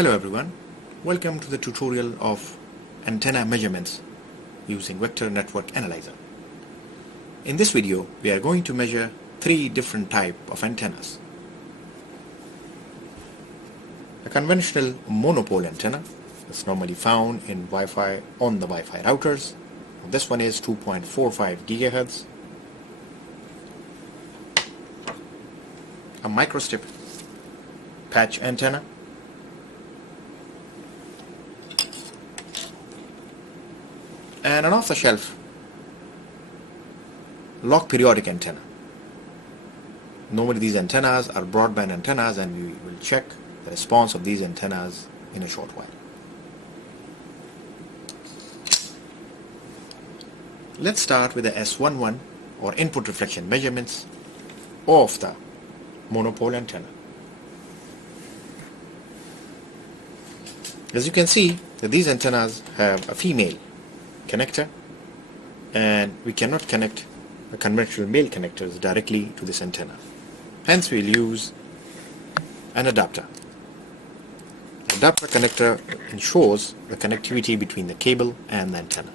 Hello everyone, welcome to the tutorial of antenna measurements using Vector Network Analyzer. In this video, we are going to measure three different types of antennas. A conventional monopole antenna is normally found in Wi-Fi on the Wi-Fi routers. This one is 2.45 GHz. A microstrip patch antenna. And an off-the-shelf log periodic antenna. Normally these antennas are broadband antennas, and we will check the response of these antennas in a short while. Let's start with the S11 or input reflection measurements of the monopole antenna. As you can see, that these antennas have a female connector, and we cannot connect the conventional male connectors directly to this antenna. Hence we'll use an adapter. The adapter connector ensures the connectivity between the cable and the antenna.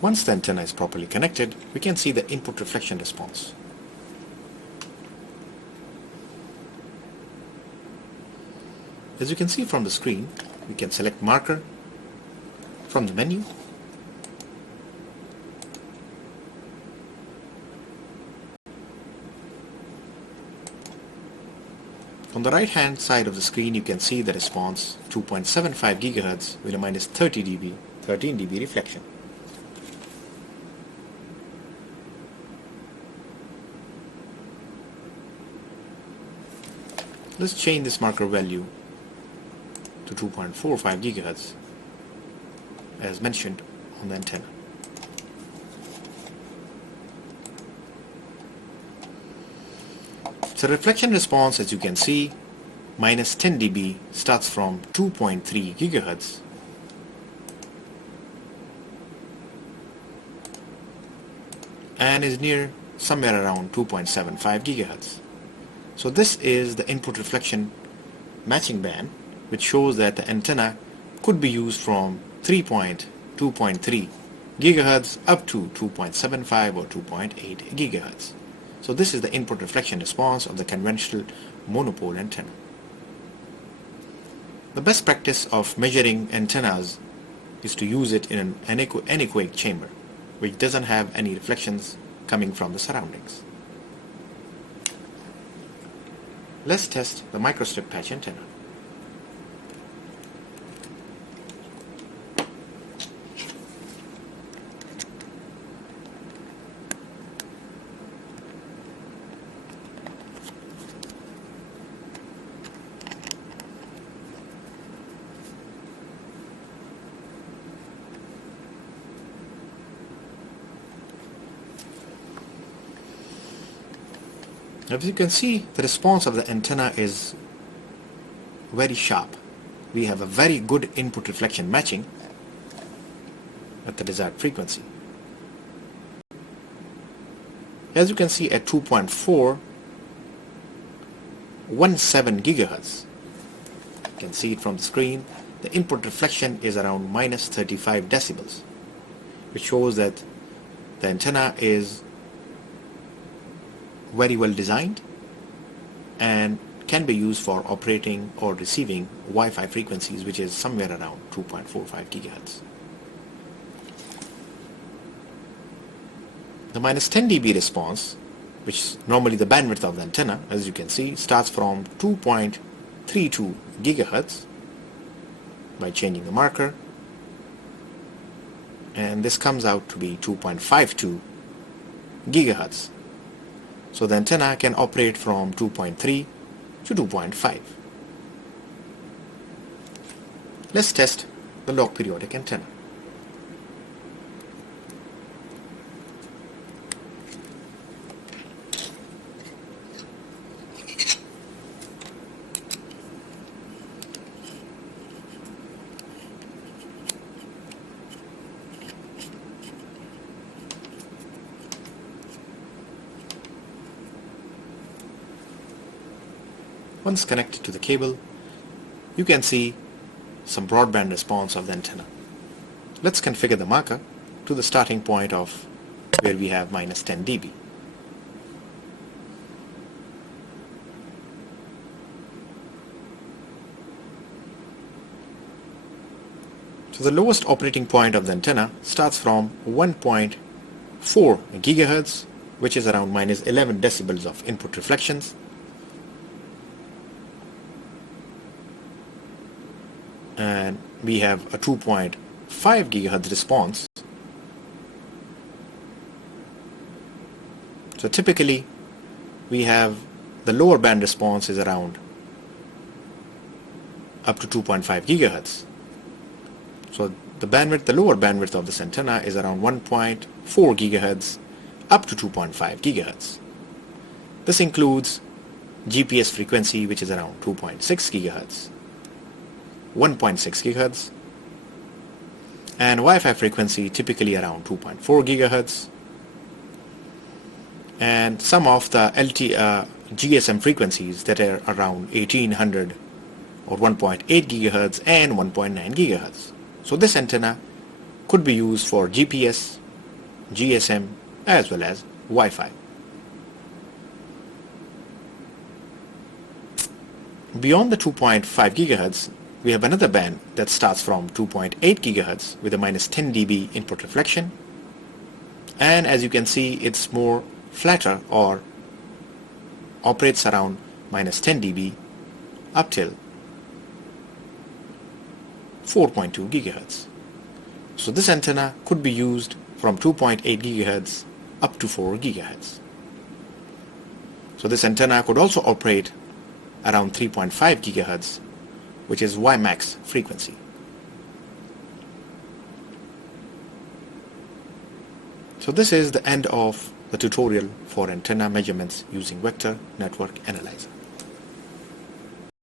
Once the antenna is properly connected, we can see the input reflection response. As you can see from the screen, we can select marker from the menu. On the right hand side of the screen, you can see the response 2.75 GHz with a minus 13 dB reflection. Let's change this marker value to 2.45 GHz as mentioned on the antenna. So reflection response, as you can see, minus 10 dB starts from 2.3 GHz and is near somewhere around 2.75 GHz. So this is the input reflection matching band, which shows that the antenna could be used from 2.3 GHz up to 2.75 or 2.8 GHz. So this is the input reflection response of the conventional monopole antenna. The best practice of measuring antennas is to use it in an anechoic chamber, which doesn't have any reflections coming from the surroundings. Let's test the microstrip patch antenna. As you can see, the response of the antenna is very sharp. We have a very good input reflection matching at the desired frequency. As you can see, at 2.417 GHz, you can see it from the screen, the input reflection is around minus 35 decibels, which shows that the antenna is very well designed and can be used for operating or receiving Wi-Fi frequencies, which is somewhere around 2.45 GHz. The minus 10 dB response, which is normally the bandwidth of the antenna, as you can see, starts from 2.32 GHz by changing the marker, and this comes out to be 2.52 GHz. So the antenna can operate from 2.3 to 2.5. Let's test the log periodic antenna. Once connected to the cable, you can see some broadband response of the antenna. Let's configure the marker to the starting point of where we have minus 10 dB. So the lowest operating point of the antenna starts from 1.4 GHz, which is around minus 11 decibels of input reflections, and we have a 2.5 GHz response. So typically we have the lower band response is around up to 2.5 GHz. So the lower bandwidth of this antenna is around 1.4 GHz up to 2.5 GHz. This includes GPS frequency, which is around 2.6 GHz, 1.6 GHz, and Wi-Fi frequency typically around 2.4 GHz, and some of the GSM frequencies that are around 1800 or 1.8 GHz and 1.9 GHz. So this antenna could be used for GPS, GSM, as well as Wi-Fi. Beyond the 2.5 GHz, we have another band that starts from 2.8 GHz with a minus 10 dB input reflection. And as you can see, it's more flatter or operates around minus 10 dB up till 4.2 GHz. So this antenna could be used from 2.8 GHz up to 4 GHz. So this antenna could also operate around 3.5 GHz, which is WiMAX frequency. So this is the end of the tutorial for antenna measurements using vector network analyzer.